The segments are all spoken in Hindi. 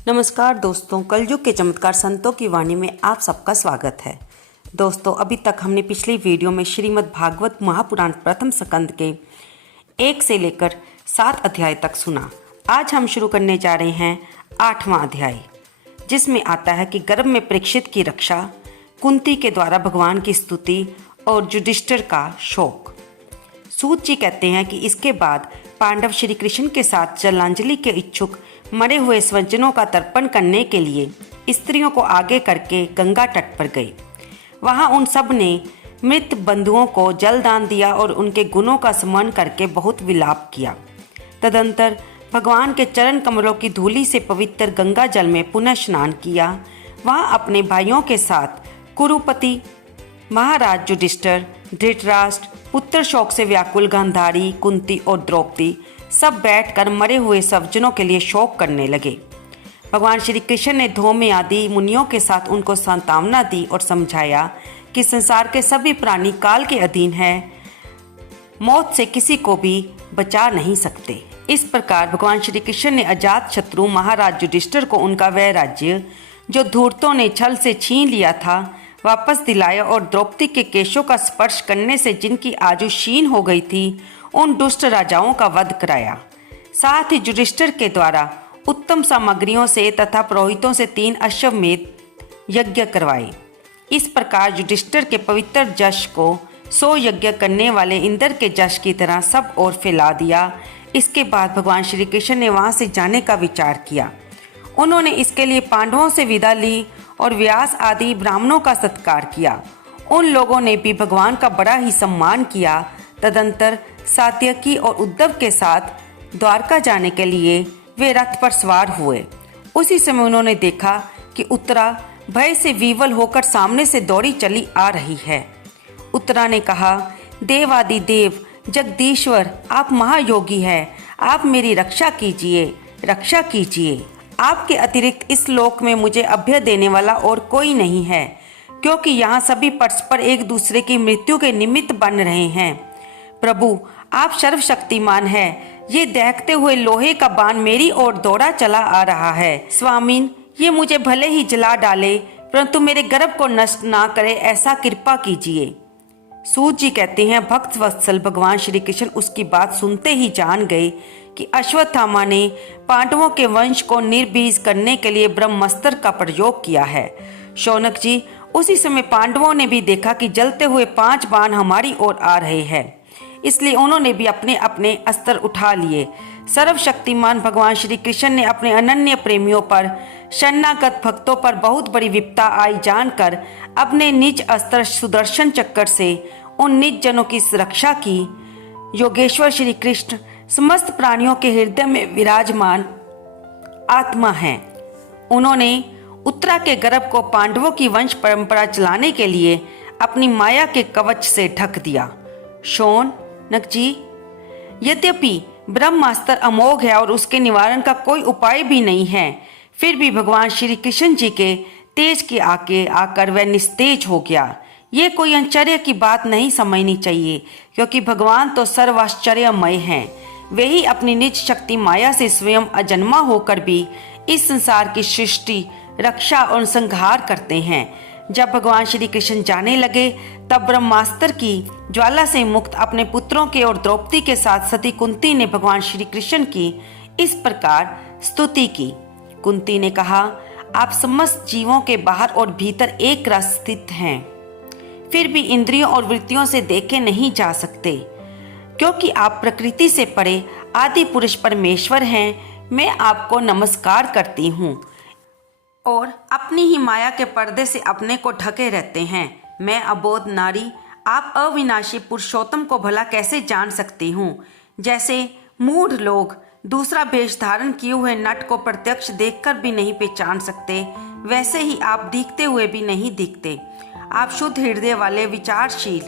नमस्कार दोस्तों, कलयुग के चमत्कार संतों की वाणी में आप सबका स्वागत है। दोस्तों, अभी तक हमने पिछली वीडियो में श्रीमद् भागवत महापुराण प्रथम स्कंद के 1 से लेकर 7 अध्याय तक सुना। आज हम शुरू करने जा रहे हैं 8वां अध्याय, जिसमें आता है कि गर्भ में परीक्षित की रक्षा, कुंती के द्वारा भगवान की स्तुति और युधिष्ठिर का शोक। सूत जी कहते हैं कि इसके बाद पांडव श्री कृष्ण के साथ जलांजलि के इच्छुक मरे हुए स्वजनों का तर्पण करने के लिए स्त्रियों को आगे करके गंगा तट पर गए। वहां उन सब ने मृत बंधुओं को जलदान दिया और उनके गुणों का स्मरण करके बहुत विलाप किया। तदंतर भगवान के चरण कमलों की धूलि से पवित्र गंगा जल में पुनः स्नान किया। वहां अपने भाइयों के साथ कुरुपति, महाराज युधिष्ठिर, धृतराष्ट्र, पुत्र शोक से व्याकुल गांधारी, कुंती और द्रौपदी सब बैठकर मरे हुए स्वजनों के लिए शोक करने लगे। भगवान श्री कृष्ण ने धौम्य आदि मुनियों के साथ उनको सांत्वना दी और समझाया कि संसार के सभी प्राणी काल के अधीन हैं, मौत से किसी को भी बचा नहीं सकते। इस प्रकार भगवान श्री कृष्ण ने अजात शत्रु महाराज युधिष्ठिर को उनका वह राज्य जो धूर्तों ने छल से छीन लिया था वापस दिलाया और द्रौपदी के केशों का स्पर्श करने से जिनकी आयु क्षीण हो गई थी उन दुष्ट राजाओं का वध कराया। साथ ही युधिष्ठिर के द्वारा उत्तम सामग्रियों से तथा पुरोहितों से 3 अश्वमेध यज्ञ करवाए। इस प्रकार युधिष्ठिर के पवित्र जश को 100 यज्ञ करने वाले इंद्र के जश की तरह सब ओर फैला दिया। इसके बाद भगवान श्री कृष्ण ने वहां से जाने का विचार किया। उन्होंने इसके लिए पांडवों से विदा ली और व्यास आदि ब्राह्मणों का सत्कार किया। उन लोगों ने भी भगवान का बड़ा ही सम्मान किया। तदंतर सात्यकी और उद्धव के साथ द्वारका जाने के लिए वे रथ पर सवार हुए। उसी समय उन्होंने देखा कि उत्तरा भय से विवल होकर सामने से दौड़ी चली आ रही है। उत्तरा ने कहा, देवादि देव जगदीश्वर, आप महायोगी हैं, आप मेरी रक्षा कीजिए, रक्षा कीजिए। आपके अतिरिक्त इस लोक में मुझे अभय देने वाला और कोई नहीं है, क्योंकि यहाँ सभी परस्पर एक दूसरे की मृत्यु के निमित्त बन रहे हैं। प्रभु, आप सर्वशक्तिमान हैं। ये दहकते हुए लोहे का बाण मेरी ओर दौड़ा चला आ रहा है। स्वामीन, ये मुझे भले ही जला डाले, परंतु मेरे गर्भ को नष्ट ना करे, ऐसा कृपा कीजिए। सूत जी कहते हैं, भक्त वत्सल भगवान श्री कृष्ण उसकी बात सुनते ही जान गए कि अश्वत्थामा ने पांडवों के वंश को निर्बीज करने के लिए ब्रह्मास्त्र का प्रयोग किया है। शौनक जी, उसी समय पांडवों ने भी देखा कि जलते हुए 5 बाण हमारी ओर आ रहे हैं, इसलिए उन्होंने भी अपने अपने अस्त्र उठा लिए। सर्वशक्तिमान भगवान श्री कृष्ण ने अपने अनन्य प्रेमियों पर, शरणागत भक्तों पर बहुत बड़ी विपदा आई जानकर अपने निज अस्त्र सुदर्शन चक्कर से उन निज जनों की रक्षा की। योगेश्वर श्री कृष्ण समस्त प्राणियों के हृदय में विराजमान आत्मा हैं। उन्होंने उत्तरा के गर्भ को पांडवों की वंश परंपरा चलाने के लिए अपनी माया के कवच से ढक दिया। शौनक जी, यद्यपि ब्रह्मास्त्र अमोघ है और उसके निवारण का कोई उपाय भी नहीं है, फिर भी भगवान श्री कृष्ण जी के तेज के आगे आकर वह निस्तेज हो गया। ये कोई आश्चर्य की बात नहीं समझनी चाहिए, क्योंकि भगवान तो सर्वाश्चर्यमय हैं। वे ही अपनी निज शक्ति माया से स्वयं अजन्मा होकर भी इस संसार की सृष्टि, रक्षा और संहार करते हैं। जब भगवान श्री कृष्ण जाने लगे तब ब्रह्मास्त्र की ज्वाला से मुक्त अपने पुत्रों के और द्रौपदी के साथ सती कुंती ने भगवान श्री कृष्ण की इस प्रकार स्तुति की। कुंती ने कहा, आप समस्त जीवों के बाहर और भीतर एक रस स्थित हैं, फिर भी इंद्रियों और वृत्तियों से देखे नहीं जा सकते, क्योंकि आप प्रकृति से परे आदि पुरुष परमेश्वर हैं। मैं आपको नमस्कार करती हूँ और अपनी ही माया के पर्दे से अपने को ढके रहते हैं। मैं अबोध नारी, आप अविनाशी पुरुषोत्तम को भला कैसे जान सकती हूँ। जैसे मूढ़ लोग दूसरा वेश धारण किए हुए नट को प्रत्यक्ष देखकर भी नहीं पहचान सकते, वैसे ही आप दिखते हुए भी नहीं दिखते। आप शुद्ध हृदय वाले विचारशील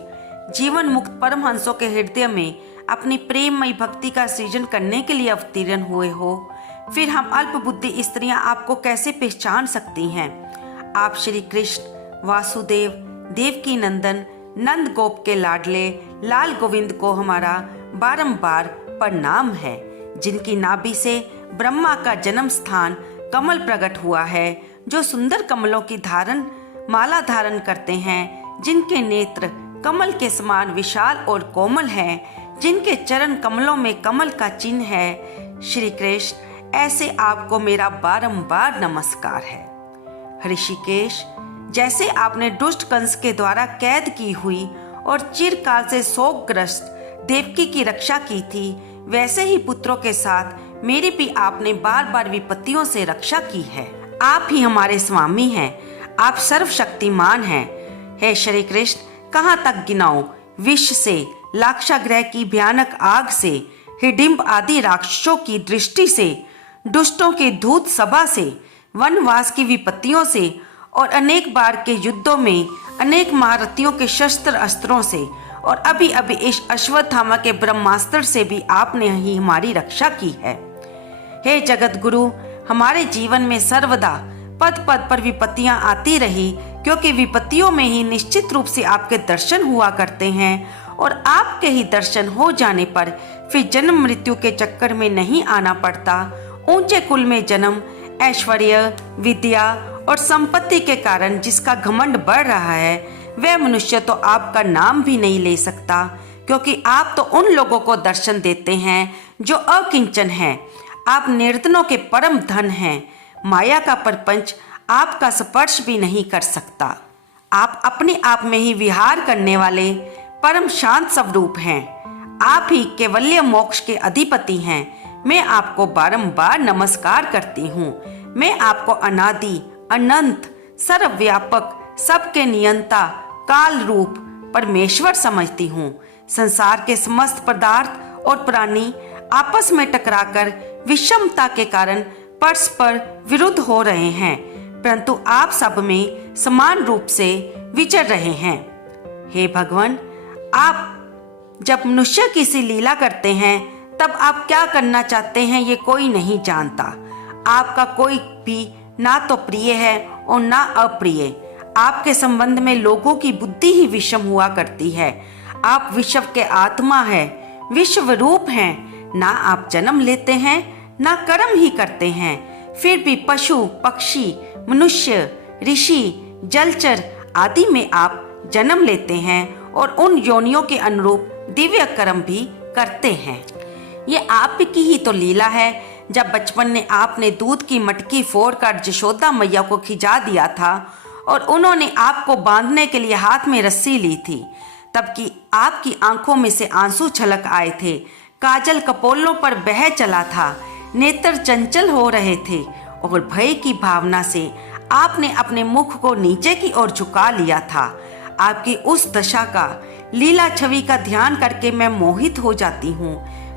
जीवन मुक्त परमहंसों के हृदय में अपनी प्रेममयी भक्ति का सृजन करने के लिए अवतीर्ण हुए हो, फिर हम अल्प बुद्धि स्त्रियां आपको कैसे पहचान सकती हैं। आप श्री कृष्ण वासुदेव, देवकी नंदन, नंद गोप के लाडले लाल गोविंद को हमारा बारंबार प्रणाम है, जिनकी नाभि से ब्रह्मा का जन्म स्थान कमल प्रकट हुआ है, जो सुंदर कमलों की माला धारण करते हैं, जिनके नेत्र कमल के समान विशाल और कोमल हैं, जिनके चरण कमलों में कमल का चिन्ह है। श्री कृष्ण, ऐसे आपको मेरा बारंबार नमस्कार है। ऋषिकेश, जैसे आपने दुष्ट कंस के द्वारा कैद की हुई और चिरकाल से शोकग्रस्त देवकी की रक्षा की थी, वैसे ही पुत्रों के साथ मेरी भी आपने बार बार विपत्तियों से रक्षा की है। आप ही हमारे स्वामी हैं, आप सर्वशक्तिमान हैं। हे श्री कृष्ण, कहाँ तक गिनाऊं? विष से, लाक्षागृह की भयानक आग से, हिडिंब आदि राक्षसों की दृष्टि से, दुष्टों की धूत सभा से, वनवास की विपत्तियों से और अनेक बार के युद्धों में अनेक महारथियों के शस्त्र अस्त्रों से और अभी अभी इस अश्वत्थामा के ब्रह्मास्त्र से भी आपने ही हमारी रक्षा की है। हे जगत गुरु, हमारे जीवन में सर्वदा पद पद पर विपत्तियां आती रही, क्योंकि विपत्तियों में ही निश्चित रूप से आपके दर्शन हुआ करते हैं और आपके ही दर्शन हो जाने पर फिर जन्म मृत्यु के चक्कर में नहीं आना पड़ता। ऊंचे कुल में जन्म, ऐश्वर्य, विद्या और संपत्ति के कारण जिसका घमंड बढ़ रहा है, वह मनुष्य तो आपका नाम भी नहीं ले सकता, क्योंकि आप तो उन लोगों को दर्शन देते हैं जो अकिंचन हैं। आप निर्धनों के परम धन हैं। माया का प्रपंच आपका स्पर्श भी नहीं कर सकता। आप अपने आप में ही विहार करने वाले परम शांत स्वरूप हैं। आप ही केवल्य मोक्ष के अधिपति हैं। मैं आपको बारंबार नमस्कार करती हूँ। मैं आपको अनादि, अनंत, सर्वव्यापक, सबके नियंता, काल रूप परमेश्वर समझती हूँ। संसार के समस्त पदार्थ और प्राणी आपस में टकराकर विषमता के कारण परस्पर विरुद्ध हो रहे हैं, परंतु आप सब में समान रूप से विचर रहे हैं। हे भगवान, आप जब मनुष्य की सी लीला करते हैं, तब आप क्या करना चाहते हैं ये कोई नहीं जानता। आपका कोई भी ना तो प्रिय है और ना अप्रिय। आपके संबंध में लोगों की बुद्धि ही विषम हुआ करती है। आप विश्व के आत्मा है, विश्व रूप हैं। ना आप जन्म लेते हैं, ना कर्म ही करते हैं, फिर भी पशु, पक्षी, मनुष्य, ऋषि, जलचर आदि में आप जन्म लेते हैं और उन योनियों के अनुरूप दिव्य कर्म भी करते हैं। ये आपकी ही तो लीला है। जब बचपन में आपने दूध की मटकी फोड़कर जशोदा मैया को खिजा दिया था और उन्होंने आपको बांधने के लिए हाथ में रस्सी ली थी, तब की आपकी आंखों में से आंसू छलक आए थे, काजल कपोलों पर बह चला था, नेत्र चंचल हो रहे थे और भय की भावना से आपने अपने मुख को नीचे की ओर झुका लिया था। आपकी उस दशा का, लीला छवि का ध्यान करके मैं मोहित हो जाती हूँ।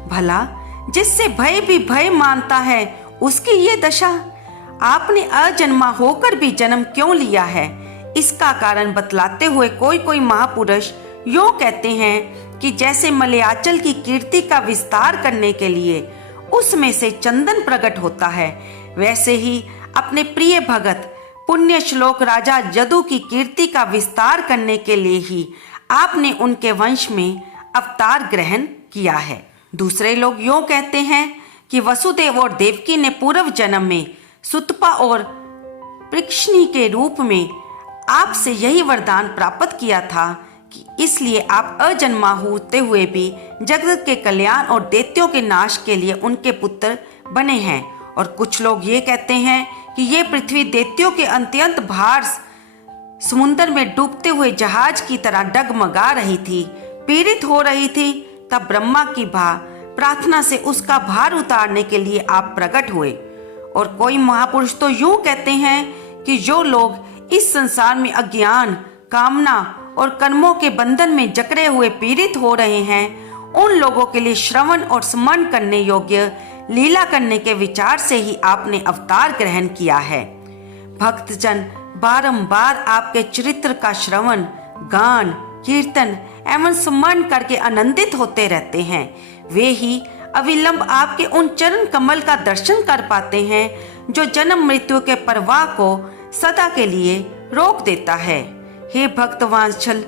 भला जिससे भय भी भय मानता है, उसकी ये दशा। आपने अजन्मा होकर भी जन्म क्यों लिया है, इसका कारण बतलाते हुए कोई कोई महापुरुष यूं कहते हैं कि जैसे मलयाचल की कीर्ति का विस्तार करने के लिए उसमें से चंदन प्रकट होता है, वैसे ही अपने प्रिय भगत पुण्य श्लोक राजा जदु की कीर्ति का विस्तार करने के लिए ही आपने उनके वंश में अवतार ग्रहण किया है। दूसरे लोग यूं कहते हैं कि वसुदेव और देवकी ने पूर्व जन्म में सुतपा और पृक्षिणी के रूप में आपसे यही वरदान प्राप्त किया था कि इसलिए आप अजन्मा होते हुए भी जगत के कल्याण और दैत्यों के नाश के लिए उनके पुत्र बने हैं। और कुछ लोग ये कहते हैं कि ये पृथ्वी दैत्यों के अत्यंत भार समुद्र में डूबते हुए जहाज की तरह डगमगा रही थी, पीड़ित हो रही थी। तब ब्रह्मा की प्रार्थना से उसका भार उतारने के लिए आप प्रकट हुए। और कोई महापुरुष तो यूं कहते हैं कि जो लोग इस संसार में अज्ञान, कामना और कर्मों के बंधन में जकड़े हुए पीड़ित हो रहे हैं, उन लोगों के लिए श्रवण और स्मरण करने योग्य लीला करने के विचार से ही आपने अवतार ग्रहण किया है। भक्तजन बारंबार आपके चरित्र का श्रवण, गान, कीर्तन एवं स्मरण करके आनंदित होते रहते हैं। वे ही अविलंब आपके उन चरण कमल का दर्शन कर पाते हैं जो जन्म मृत्यु के प्रवाह को सदा के लिए रोक देता है। हे भक्त वांछल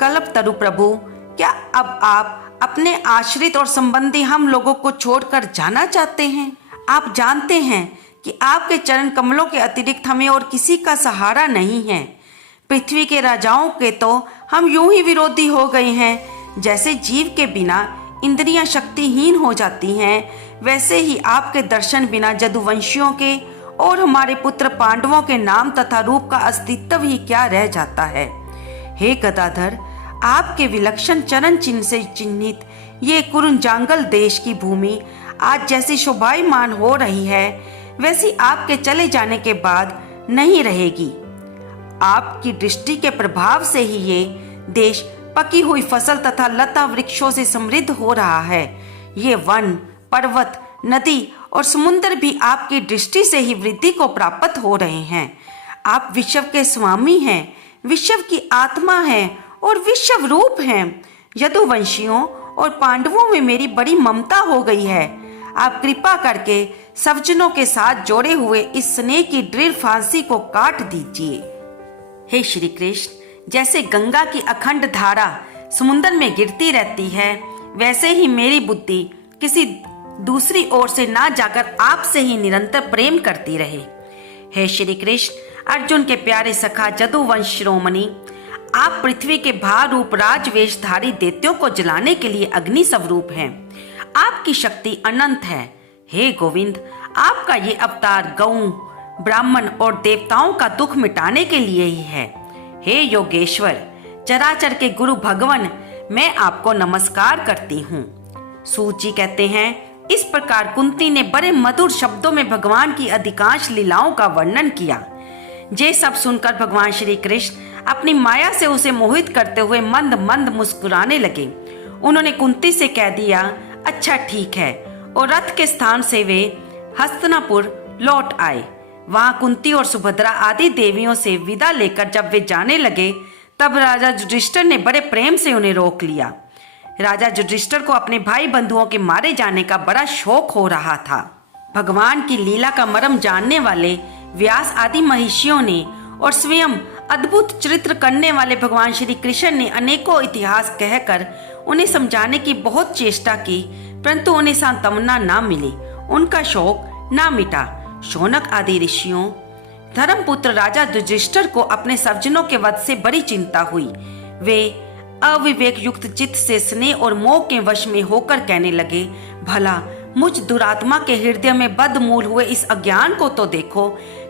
कल्पतरु प्रभु, क्या अब आप अपने आश्रित और संबंधी हम लोगों को छोड़कर जाना चाहते हैं? आप जानते हैं कि आपके चरण कमलों के अतिरिक्त हमें और किसी का सहारा नहीं है। पृथ्वी के राजाओं के तो हम यूं ही विरोधी हो गए हैं। जैसे जीव के बिना इंद्रियां शक्तिहीन हो जाती हैं, वैसे ही आपके दर्शन बिना जदुवंशियों के और हमारे पुत्र पांडवों के नाम तथा रूप का अस्तित्व ही क्या रह जाता है। हे गदाधर, आपके विलक्षण चरण चिन्ह से चिन्हित ये कुरुंजांगल देश की भूमि आज जैसी शोभायमान हो रही है, वैसी आपके चले जाने के बाद नहीं रहेगी। आपकी दृष्टि के प्रभाव से ही ये देश पकी हुई फसल तथा लता वृक्षों से समृद्ध हो रहा है। ये वन, पर्वत, नदी और समुद्र भी आपकी दृष्टि से ही वृद्धि को प्राप्त हो रहे हैं। आप विश्व के स्वामी हैं, विश्व की आत्मा हैं और विश्व रूप हैं। यदुवंशियों और पांडवों में मेरी बड़ी ममता हो गई है। आप कृपा करके सज्जनों के साथ जोड़े हुए इस स्नेह की दृढ़ फांसी को काट दीजिए। हे श्री कृष्ण, जैसे गंगा की अखंड धारा समुद्र में गिरती रहती है, वैसे ही मेरी बुद्धि किसी दूसरी ओर से ना जाकर आपसे ही निरंतर प्रेम करती रहे। हे श्री कृष्ण, अर्जुन के प्यारे सखा जदुवंश शिरोमणि, आप पृथ्वी के भार रूप राजवेशधारी दैत्यों को जलाने के लिए अग्नि स्वरूप हैं। आपकी शक्ति अनंत है। हे गोविंद, आपका ये अवतार गऊ, ब्राह्मण और देवताओं का दुख मिटाने के लिए ही है। हे योगेश्वर, चराचर के गुरु भगवान, मैं आपको नमस्कार करती हूँ। सूत जी कहते हैं, इस प्रकार कुंती ने बड़े मधुर शब्दों में भगवान की अधिकांश लीलाओं का वर्णन किया। ये सब सुनकर भगवान श्री कृष्ण अपनी माया से उसे मोहित करते हुए मंद मंद मुस्कुराने लगे। उन्होंने कुंती से कह दिया, अच्छा ठीक है, और रथ के स्थान से वे हस्तिनापुर लौट आए। वहां कुंती और सुभद्रा आदि देवियों से विदा लेकर जब वे जाने लगे, तब राजा युधिष्ठिर ने बड़े प्रेम से उन्हें रोक लिया। राजा युधिष्ठिर को अपने भाई बंधुओं के मारे जाने का बड़ा शौक हो रहा था। भगवान की लीला का मर्म जानने वाले व्यास आदि महर्षियों ने और स्वयं अद्भुत चरित्र करने वाले भगवान श्री कृष्ण ने अनेकों इतिहास कहकर उन्हें समझाने की बहुत चेष्टा की, परंतु उन्हें सांत्वना ना मिली, उनका शौक ना मिटा। शौनक आदि ऋषियों धर्मपुत्र राजा युधिष्ठिर को अपने सज्जनों के वध से बड़ी चिंता हुई। वे अविवेक युक्त चित्त से स्नेह और मोह के वश में होकर कहने लगे, भला मुझ दुरात्मा के हृदय में बदमूल हुए इस अज्ञान को तो देखो।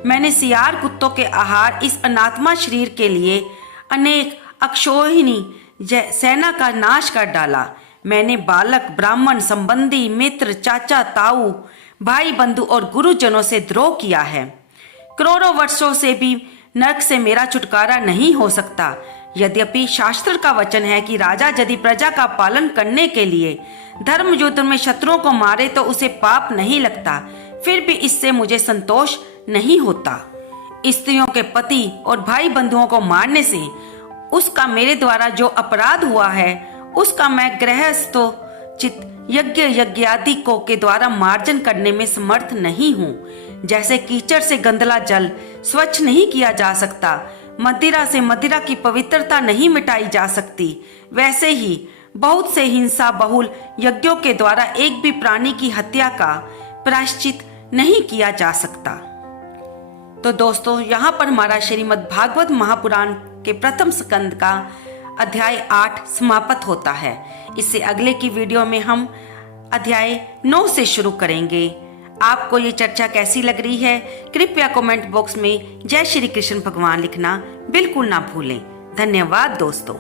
मैंने सियार कुत्तों के आहार इस अनात्मा शरीर के लिए अनेक अक्षोहिणी सेना का नाश कर डाला। मैंने बालक, ब्राह्मण, संबंधी, मित्र, चाचा, ताऊ, भाई बंधु और गुरुजनों से द्रोह किया है। करोड़ों वर्षों से भी नरक से मेरा छुटकारा नहीं हो सकता। यद्यपि शास्त्र का वचन है कि राजा यदि प्रजा का पालन करने के लिए धर्म युद्ध में शत्रुओं को मारे तो उसे पाप नहीं लगता, फिर भी इससे मुझे संतोष नहीं होता। स्त्रियों के पति और भाई बंधुओं को मारने से उसका मेरे द्वारा जो अपराध हुआ है, उसका मैं गृहस्थोचित यज्ञ यज्ञादि को के द्वारा मार्जन करने में समर्थ नहीं हूँ। जैसे कीचड़ से गंदला जल स्वच्छ नहीं किया जा सकता, मदिरा से मदिरा की पवित्रता नहीं मिटाई जा सकती, वैसे ही बहुत से हिंसा बहुल यज्ञों के द्वारा एक भी प्राणी की हत्या का प्रायश्चित नहीं किया जा सकता। तो दोस्तों, यहाँ पर हमारा श्रीमद् भागवत महापुराण के प्रथम स्कंद का अध्याय 8 समाप्त होता है। इससे अगले की वीडियो में हम अध्याय 9 से शुरू करेंगे। आपको ये चर्चा कैसी लग रही है, कृपया कमेंट बॉक्स में जय श्री कृष्ण भगवान लिखना बिल्कुल ना भूलें। धन्यवाद दोस्तों।